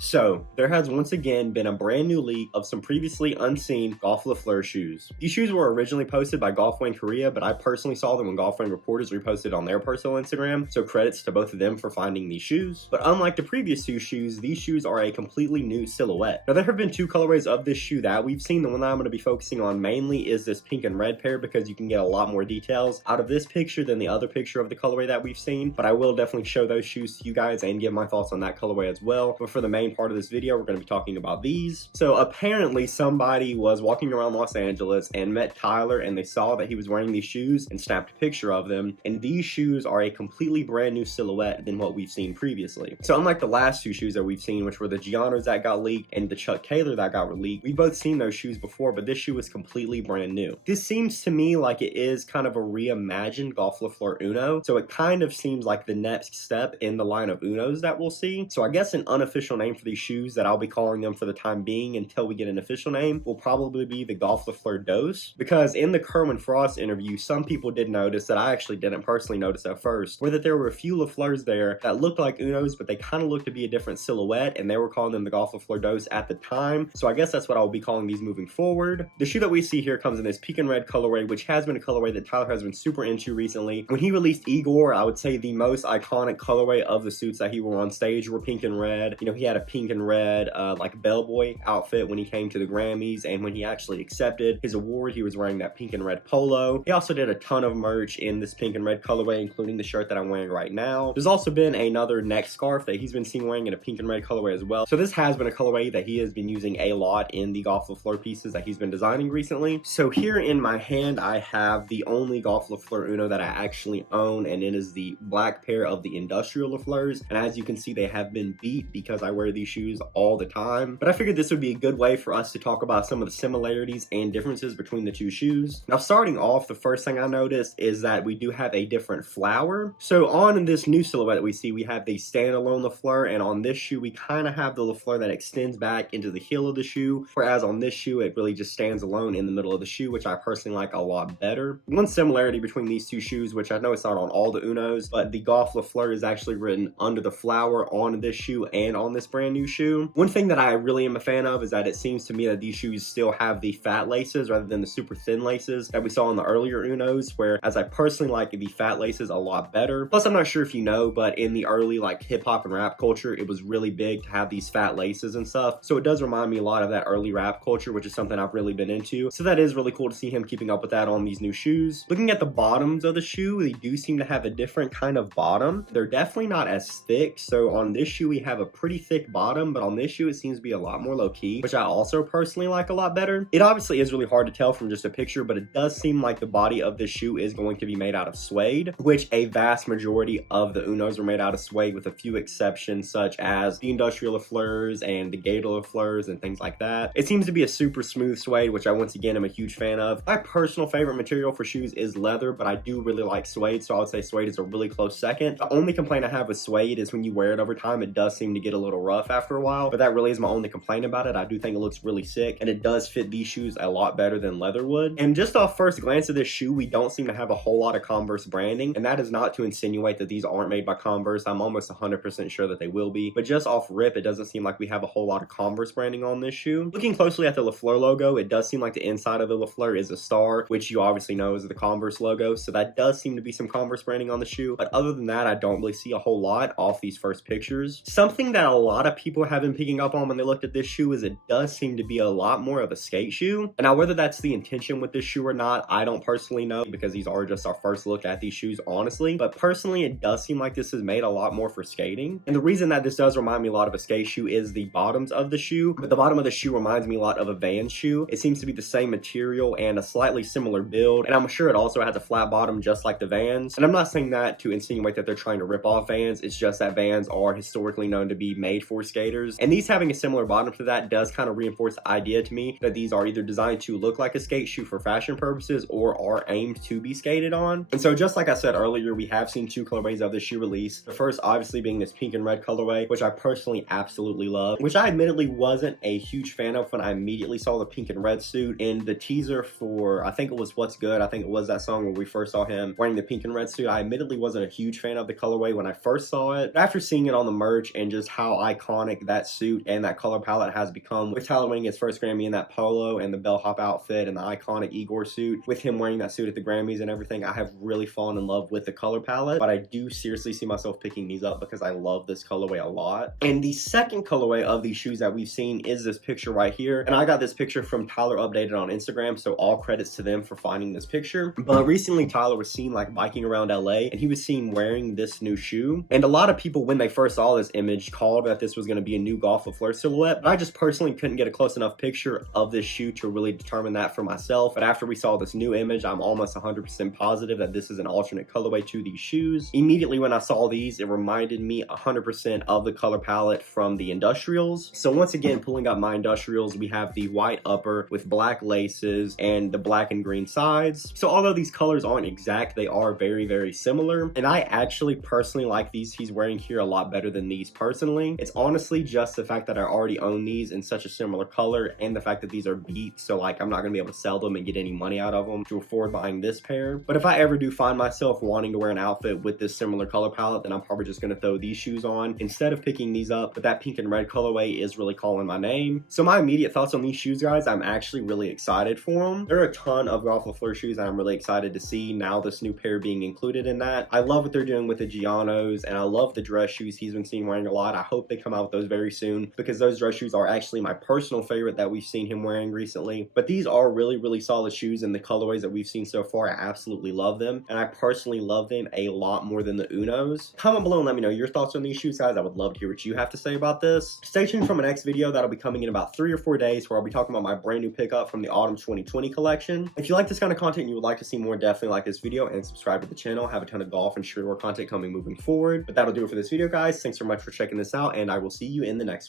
So, there has once again been a brand new leak of some previously unseen Golf FLEUR shoes. These shoes were originally posted by Golf Wang Korea, but I personally saw them when Golf Wang reporters reposted on their personal Instagram, so credits to both of them for finding these shoes. But unlike the previous two shoes, these shoes are a completely new silhouette. Now, there have been two colorways of this shoe that we've seen. The one that I'm going to be focusing on mainly is this pink and red pair because you can get a lot more details out of this picture than the other picture of the colorway that we've seen. But I will definitely show those shoes to you guys and give my thoughts on that colorway as well. But for the main part of this video, we're going to be talking about these. So apparently somebody was walking around Los Angeles and met Tyler, and they saw that he was wearing these shoes and snapped a picture of them. And these shoes are a completely brand new silhouette than what we've seen previously. So unlike the last two shoes that we've seen, which were the Giannos that got leaked and the Chuck Taylor that got leaked, we've both seen those shoes before, but this shoe is completely brand new. This seems to me like it is kind of a reimagined Golf FLEUR Uno. So it kind of seems like the next step in the line of Unos that we'll see. So I guess an unofficial name for these shoes that I'll be calling them for the time being until we get an official name will probably be the Golf FLEUR Dose, because in the Kerwin Frost interview, some people did notice that I actually didn't personally notice at first, where that there were a few LaFleurs there that looked like Unos, but they kind of looked to be a different silhouette, and they were calling them the Golf FLEUR Dose at the time. So I guess that's what I'll be calling these moving forward. The shoe that we see here comes in this pink and red colorway, which has been a colorway that Tyler has been super into recently. When he released Igor, I would say the most iconic colorway of the suits that he wore on stage were pink and red. You know, he had a pink and red like bellboy outfit when he came to the Grammys, and when he actually accepted his award, he was wearing that pink and red polo. He also did a ton of merch in this pink and red colorway, including the shirt that I'm wearing right now. There's also been another neck scarf that he's been seen wearing in a pink and red colorway as well. So this has been a colorway that he has been using a lot in the Golf FLEUR pieces that he's been designing recently. So here in my hand, I have the only Golf FLEUR Uno that I actually own, and it is the black pair of the industrial LaFleurs. And as you can see, they have been beat because I wear these shoes all the time. But I figured this would be a good way for us to talk about some of the similarities and differences between the two shoes. Now, starting off, the first thing I noticed is that we do have a different flower. So on this new silhouette that we see, we have the standalone LaFleur, and on this shoe, we kind of have the LaFleur that extends back into the heel of the shoe, whereas on this shoe, it really just stands alone in the middle of the shoe, which I personally like a lot better. One similarity between these two shoes, which I know it's not on all the Unos, but the Golf LaFleur is actually written under the flower on this shoe and on this brand new shoe. One thing that I really am a fan of is that it seems to me that these shoes still have the fat laces rather than the super thin laces that we saw in the earlier Unos, whereas I personally like the fat laces a lot better. Plus, I'm not sure if you know, but in the early like hip hop and rap culture, it was really big to have these fat laces and stuff. So it does remind me a lot of that early rap culture, which is something I've really been into. So that is really cool to see him keeping up with that on these new shoes. Looking at the bottoms of the shoe, they do seem to have a different kind of bottom. They're definitely not as thick. So on this shoe, we have a pretty thick bottom, but on this shoe, it seems to be a lot more low-key, which I also personally like a lot better. It obviously is really hard to tell from just a picture, but it does seem like the body of this shoe is going to be made out of suede, which a vast majority of the Unos are made out of suede, with a few exceptions such as the industrial LaFleurs and the Gator LaFleurs and things like that. It seems to be a super smooth suede, which I once again am a huge fan of. My personal favorite material for shoes is leather, but I do really like suede, so I would say suede is a really close second. The only complaint I have with suede is when you wear it over time, it does seem to get a little rough after a while, but that really is my only complaint about it. I do think it looks really sick, and it does fit these shoes a lot better than leather would. And just off first glance of this shoe, we don't seem to have a whole lot of Converse branding, and that is not to insinuate that these aren't made by Converse. I'm almost 100% sure that they will be, but just off rip, it doesn't seem like we have a whole lot of Converse branding on this shoe. Looking closely at the LaFleur logo, it does seem like the inside of the LaFleur is a star, which you obviously know is the Converse logo, so that does seem to be some Converse branding on the shoe. But other than that, I don't really see a whole lot off these first pictures. Something that a lot of people have been picking up on when they looked at this shoe is it does seem to be a lot more of a skate shoe. And now whether that's the intention with this shoe or not, I don't personally know, because these are just our first look at these shoes, honestly. But personally, it does seem like this is made a lot more for skating. And the reason that this does remind me a lot of a skate shoe is the bottoms of the shoe. But the bottom of the shoe reminds me a lot of a Vans shoe. It seems to be the same material and a slightly similar build. And I'm sure it also has a flat bottom just like the Vans. And I'm not saying that to insinuate that they're trying to rip off Vans. It's just that Vans are historically known to be made for skaters. And these having a similar bottom to that does kind of reinforce the idea to me that these are either designed to look like a skate shoe for fashion purposes or are aimed to be skated on. And so just like I said earlier, we have seen two colorways of this shoe release. The first obviously being this pink and red colorway, which I personally absolutely love, which I admittedly wasn't a huge fan of when I immediately saw the pink and red suit in the teaser for, I think it was What's Good. I think it was that song where we first saw him wearing the pink and red suit. I admittedly wasn't a huge fan of the colorway when I first saw it. But after seeing it on the merch and just how iconic iconic that suit and that color palette has become, with Tyler winning his first Grammy in that polo and the bellhop outfit and the iconic Igor suit, with him wearing that suit at the Grammys and everything. I have really fallen in love with the color palette, but I do seriously see myself picking these up because I love this colorway a lot. And the second colorway of these shoes that we've seen is this picture right here, and I got this picture from Tyler Updated on Instagram, so all credits to them for finding this picture. But recently Tyler was seen like biking around LA, and he was seen wearing this new shoe, and a lot of people when they first saw this image called that this was going to be a new Golf FLEUR silhouette, but I just personally couldn't get a close enough picture of this shoe to really determine that for myself. But after we saw this new image, I'm almost 100% positive that this is an alternate colorway to these shoes. Immediately when I saw these, it reminded me 100% of the color palette from the industrials. So once again, pulling up my industrials, we have the white upper with black laces and the black and green sides. So although these colors aren't exact, they are very, very similar. And I actually personally like these he's wearing here a lot better than these personally. It's honestly just the fact that I already own these in such a similar color, and the fact that these are beat, so like I'm not gonna be able to sell them and get any money out of them to afford buying this pair. But if I ever do find myself wanting to wear an outfit with this similar color palette, then I'm probably just gonna throw these shoes on instead of picking these up. But that pink and red colorway is really calling my name. So my immediate thoughts on these shoes, guys, I'm actually really excited for them. There are a ton of Golf FLEUR shoes that I'm really excited to see now, this new pair being included in that. I love what they're doing with the Giannos, and I love the dress shoes he's been seen wearing a lot. I hope they come out with those very soon, because those dress shoes are actually my personal favorite that we've seen him wearing recently. But these are really, really solid shoes, and the colorways that we've seen so far, I absolutely love them, and I personally love them a lot more than the Unos. Comment below and let me know your thoughts on these shoes, guys. I would love to hear what you have to say about this. Stay tuned for my next video that'll be coming in about 3 or 4 days, where I'll be talking about my brand new pickup from the Autumn 2020 collection. If you like this kind of content and you would like to see more, definitely like this video and subscribe to the channel. I have a ton of golf and streetwear content coming moving forward. But that'll do it for this video, guys. Thanks so much for checking this out, and I will see you in the next one.